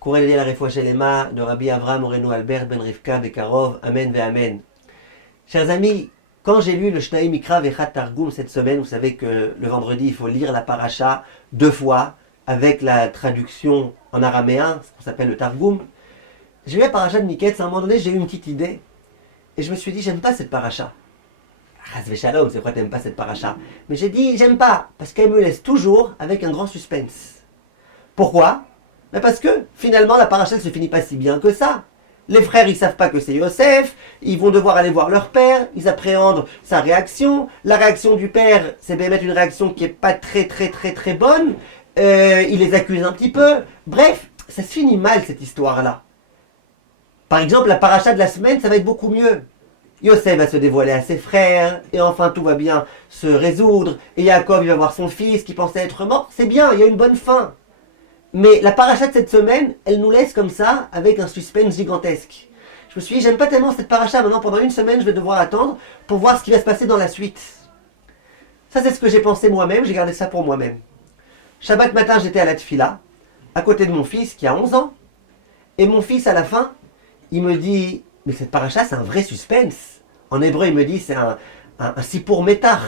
Courez la Refoua Shelema de Rabbi Avraham Moreno Albert Ben Rivka Bekarov. Amen ve Amen. Chers amis, quand j'ai lu le Shnaï Mikra Vechat Targum cette semaine, vous savez que le vendredi il faut lire la paracha 2 fois avec la traduction en araméen, ce qu'on s'appelle le Targum. J'ai lu la paracha de Miketz, à un moment donné j'ai eu une petite idée et je me suis dit j'aime pas cette paracha. Chas v'shalom, c'est quoi t'aimes pas cette paracha? Mais j'ai dit j'aime pas parce qu'elle me laisse toujours avec un grand suspense. Pourquoi? Mais parce que finalement la paracha ne se finit pas si bien que ça. Les frères ils savent pas que c'est Yosef, ils vont devoir aller voir leur père, ils appréhendent sa réaction. La réaction du père c'est bien mettre une réaction qui est pas très bonne. Il les accuse un petit peu. Bref, ça se finit mal cette histoire là. Par exemple la paracha de la semaine ça va être beaucoup mieux. Yosef va se dévoiler à ses frères, et enfin tout va bien se résoudre, et Yaakov il va voir son fils qui pensait être mort, c'est bien, il y a une bonne fin. Mais la paracha de cette semaine, elle nous laisse comme ça, avec un suspense gigantesque. Je me suis dit, j'aime pas tellement cette paracha, maintenant pendant une semaine je vais devoir attendre pour voir ce qui va se passer dans la suite. Ça c'est ce que j'ai pensé moi-même, j'ai gardé ça pour moi-même. Shabbat matin j'étais à la tfila, à côté de mon fils qui a 11 ans, et mon fils à la fin, il me dit, mais cette paracha c'est un vrai suspense. En hébreu il me dit c'est un sipour métar.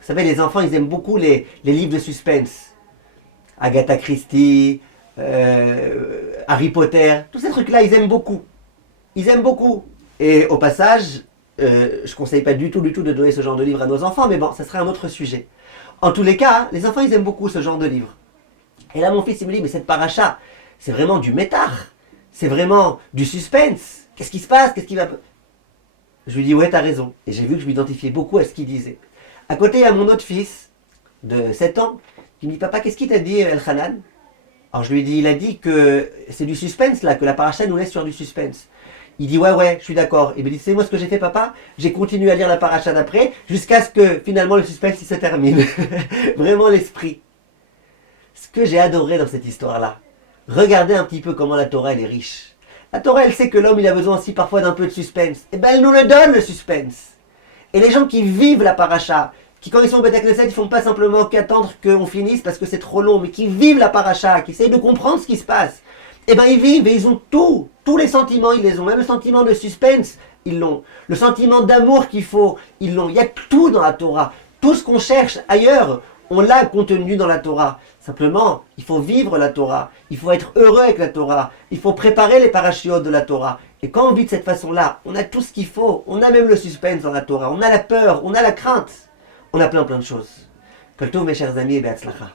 Vous savez les enfants ils aiment beaucoup les livres de suspense. Agatha Christie, Harry Potter, tous ces trucs-là, ils aiment beaucoup. Ils aiment beaucoup. Et au passage, je ne conseille pas du tout de donner ce genre de livre à nos enfants, mais bon, ça serait un autre sujet. En tous les cas, les enfants, ils aiment beaucoup ce genre de livre. Et là, mon fils, il me dit, mais cette paracha, c'est vraiment du métar. C'est vraiment du suspense. Qu'est-ce qui se passe? Qu'est-ce qui va... Je lui dis, ouais, t'as raison. Et j'ai vu que je m'identifiais beaucoup à ce qu'il disait. À côté, il y a mon autre fils, de 7 ans, il me dit, papa, qu'est-ce qu'il t'a dit, El-Hanan? Alors je lui ai dit, il a dit que c'est du suspense là, que la paracha nous laisse sur du suspense. Il dit, ouais, je suis d'accord. Il me dit, c'est moi ce que j'ai fait, papa? J'ai continué à lire la paracha d'après, jusqu'à ce que finalement le suspense il se termine. Vraiment l'esprit. Ce que j'ai adoré dans cette histoire-là, regardez un petit peu comment la Torah elle est riche. La Torah elle sait que l'homme il a besoin aussi parfois d'un peu de suspense. Et ben elle nous le donne le suspense. Et les gens qui vivent la paracha, qui quand ils sont au Beth Knesset, ils font pas simplement qu'attendre qu'on finisse parce que c'est trop long, mais qui vivent la paracha, qui essayent de comprendre ce qui se passe. Et ben ils vivent et ils ont tout, tous les sentiments, ils les ont. Même le sentiment de suspense, ils l'ont. Le sentiment d'amour qu'il faut, ils l'ont. Il y a tout dans la Torah. Tout ce qu'on cherche ailleurs, on l'a contenu dans la Torah. Simplement, il faut vivre la Torah. Il faut être heureux avec la Torah. Il faut préparer les parachiotes de la Torah. Et quand on vit de cette façon-là, on a tout ce qu'il faut. On a même le suspense dans la Torah. On a la peur, on a la crainte. On a plein de choses. Kol tov mes chers amis et be'atzlacha.